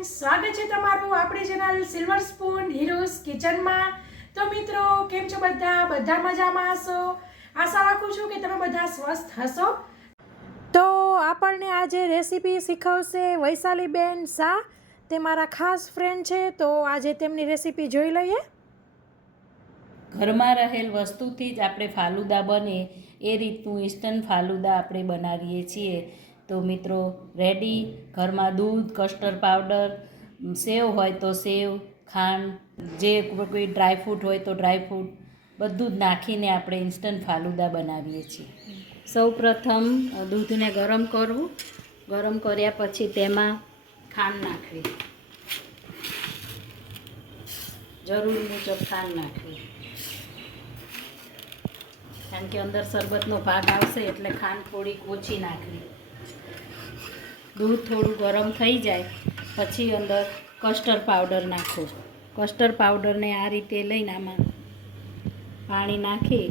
Friends, સ્વાગત છે તમારું આપણી ચેનલ સિલ્વર સ્પૂન હીરોઝ કિચનમાં। તો મિત્રો, કેમ છો બધા મજામાં હશો। આશા રાખું છું કે તમે બધા સ્વસ્થ હશો। તો આપણને આજે રેસીપી શીખવશે વૈશાલીબેન શાહ। તે મારા ખાસ ફ્રેન્ડ છે, તો આજે તેમની રેસીપી જોઈ લઈએ। ઘરમાં રહેલ વસ્તુથી જ આપણે ફાલુદા બને એ રીતનું ઇન્સ્ટન્ટ ફાલુદા આપણે બનાવીએ છીએ। તો મિત્રો રેડી, ઘરમાં દૂધ, કસ્ટર્ડ પાવડર, સેવ હોય તો સેવ, ખાંડ, જે કોઈ ડ્રાયફ્રૂટ હોય તો ડ્રાયફ્રૂટ બધું જ નાખીને આપણે ઇન્સ્ટન્ટ ફાલુદા બનાવીએ છીએ। સૌ પ્રથમ દૂધને ગરમ કરવું, ગરમ કર્યા પછી તેમાં ખાંડ નાખવી, જરૂર મુજબ ખાંડ નાખવી, કારણ કે અંદર શરબતનો ભાગ આવશે એટલે ખાંડ થોડીક ઓછી નાખવી। દૂધ થોડું ગરમ થઈ જાય પછી અંદર કસ્ટર્ડ પાવડર નાખો। કસ્ટર્ડ પાવડરને આ રીતે લઈને આમાં પાણી નાખી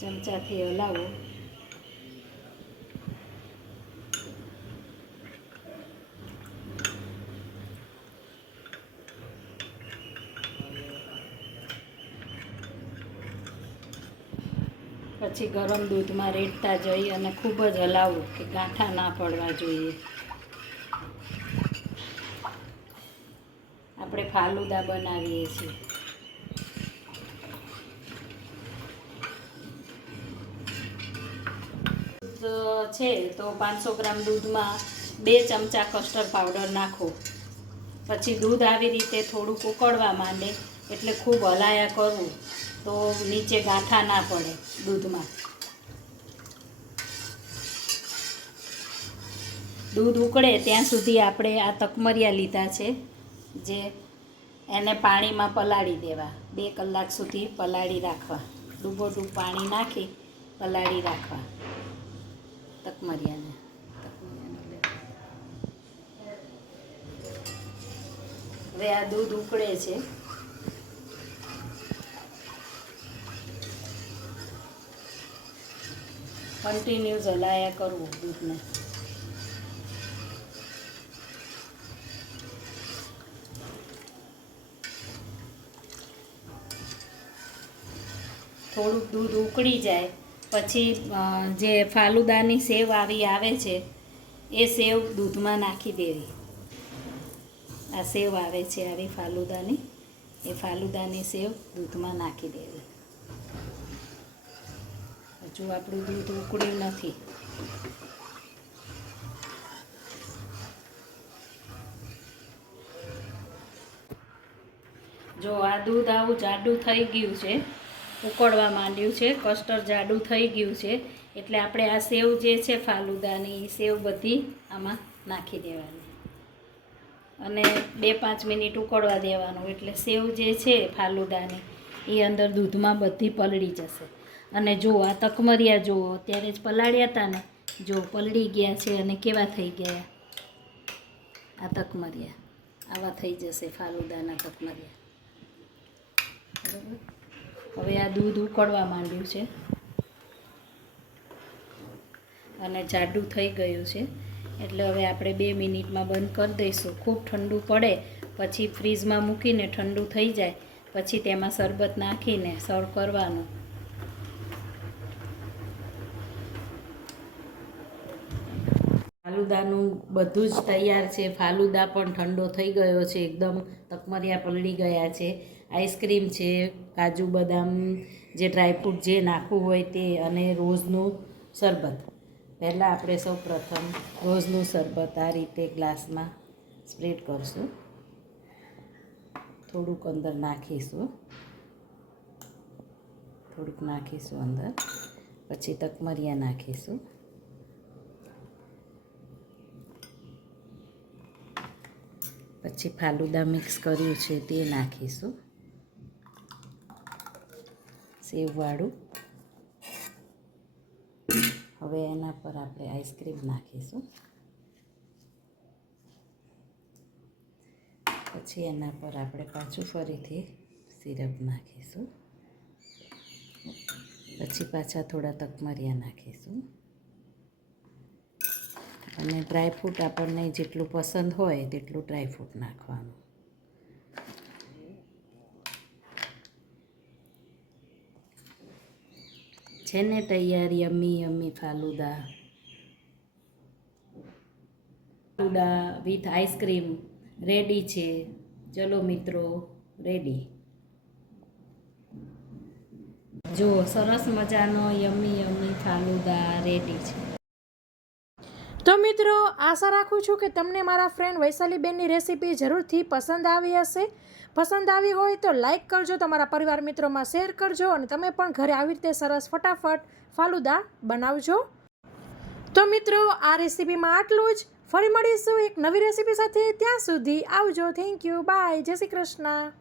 ચમચાથી હલાવો। પછી ગરમ દૂધમાં રેડતા જઈ અને ખૂબ જ હલાવો કે ગાંઠા ના પડવા જોઈએ। આપણે ફાલુદા બનાવીએ છીએ। દૂધ છે તો 500 ગ્રામ દૂધમાં 2 ચમચા કસ્ટર્ડ પાવડર નાખો। પછી દૂધ આવી રીતે થોડુંક ઉકળવા માંડે એટલે ખૂબ હલાયા કરવું, તો નીચે ગાંઠા ના પડે દૂધમાં। દૂધ ઉકળે ત્યાં સુધી આપણે આ તકમરિયા લીધા છે, જે એને પાણીમાં પલાળી દેવા, 2 કલાક સુધી પલાળી રાખવા। ડૂબોડૂબ પાણી નાખી પલાળી રાખવા તકમરિયાને। હવે આ દૂધ ઉકળે છે, કન્ટિન્યુઅસ હલાયા કરવું દૂધને। થોડુંક દૂધ ઉકળી જાય પછી જે ફાલુદાની સેવ આવે છે એ સેવ દૂધમાં નાખી દેવી। આ સેવ આવે છે આવી ફાલુદાની, એ ફાલુદાની સેવ દૂધમાં નાખી દેવી। હજુ આપણું દૂધ ઉકળ્યું નથી। જો આ દૂધ આવું જાડું થઈ ગયું છે, ઉકળવા માંડ્યું છે, કસ્ટર્ડ જાડું થઈ ગયું છે, એટલે આપણે આ સેવ જે છે ફાલુદાની એ સેવ બધી આમાં નાખી દેવાની અને 2-5 મિનિટ ઉકળવા દેવાનું, એટલે સેવ જે છે ફાલુદાની એ અંદર દૂધમાં બધી પલળી જશે। અને જો આ તકમરિયા જુઓ, અત્યારે જ પલાળ્યા હતા ને, જો પલળી ગયા છે અને કેવા થઈ ગયા આ તકમરિયા, આવા થઈ જશે ફાલુદાના તકમરિયા। બરાબર, હવે આ દૂધ ઉકળવા માંડ્યું છે અને જાડું થઈ ગયું છે, એટલે હવે આપણે 2 મિનિટમાં બંધ કરી દઈશું। ખૂબ ઠંડુ પડે પછી ફ્રીજમાં મૂકીને ઠંડુ થઈ જાય પછી તેમાં શરબત નાખીને સર્વ કરવાનું। ફાલુદાનું બધું જ તૈયાર છે। ફાલુદા પણ ઠંડો થઈ ગયો છે, એકદમ તકમરિયા પલળી ગયા છે। આઈસ્ક્રીમ છે, કાજુ બદામ, જે ડ્રાયફ્રૂટ જે નાખવું હોય તે, અને રોઝનું શરબત। પહેલાં આપણે સૌ પ્રથમ રોઝનું શરબત આ રીતે ગ્લાસમાં સ્પ્રેડ કરશું, થોડુંક અંદર નાખીશું, થોડુંક નાખીશું અંદર, પછી તકમરિયા નાખીશું, પછી ફાલુદા મિક્સ કર્યું છે તે નાખીશું, સેવવાળું। હવે એના પર આપણે આઈસ્ક્રીમ નાખીશું, પછી એના પર આપણે પાછું ફરીથી સિરપ નાખીશું, પછી પાછા થોડા તકમરિયા નાખીશું, અને ડ્રાયફ્રૂટ આપણને જેટલું પસંદ હોય તેટલું ડ્રાયફ્રૂટ નાખવાનું. છે ને તૈયાર yummy yummy falooda. Falooda with ice cream ready છે. ચલો મિત્રો, રેડી. જો સરસ મજાનો યમ્મી યમ્મી ફાલુદા રેડી છે. તો મિત્રો, આશા રાખું છું કે તમને મારા ફ્રેન્ડ વૈશાલીબેનની રેસીપી જરૂરથી પસંદ આવી હશે. પસંદ આવી હોય તો લાઈક કરજો, તમારા પરિવાર મિત્રોમાં શેર કરજો અને તમે પણ ઘરે આવી રીતે સરસ ફટાફટ ફાલુદા બનાવજો. તો મિત્રો, આ રેસીપીમાં આટલું જ. ફરી મળીશું એક નવી રેસીપી સાથે. ત્યાં સુધી આવજો. Thank you. બાય. જય શ્રી કૃષ્ણ.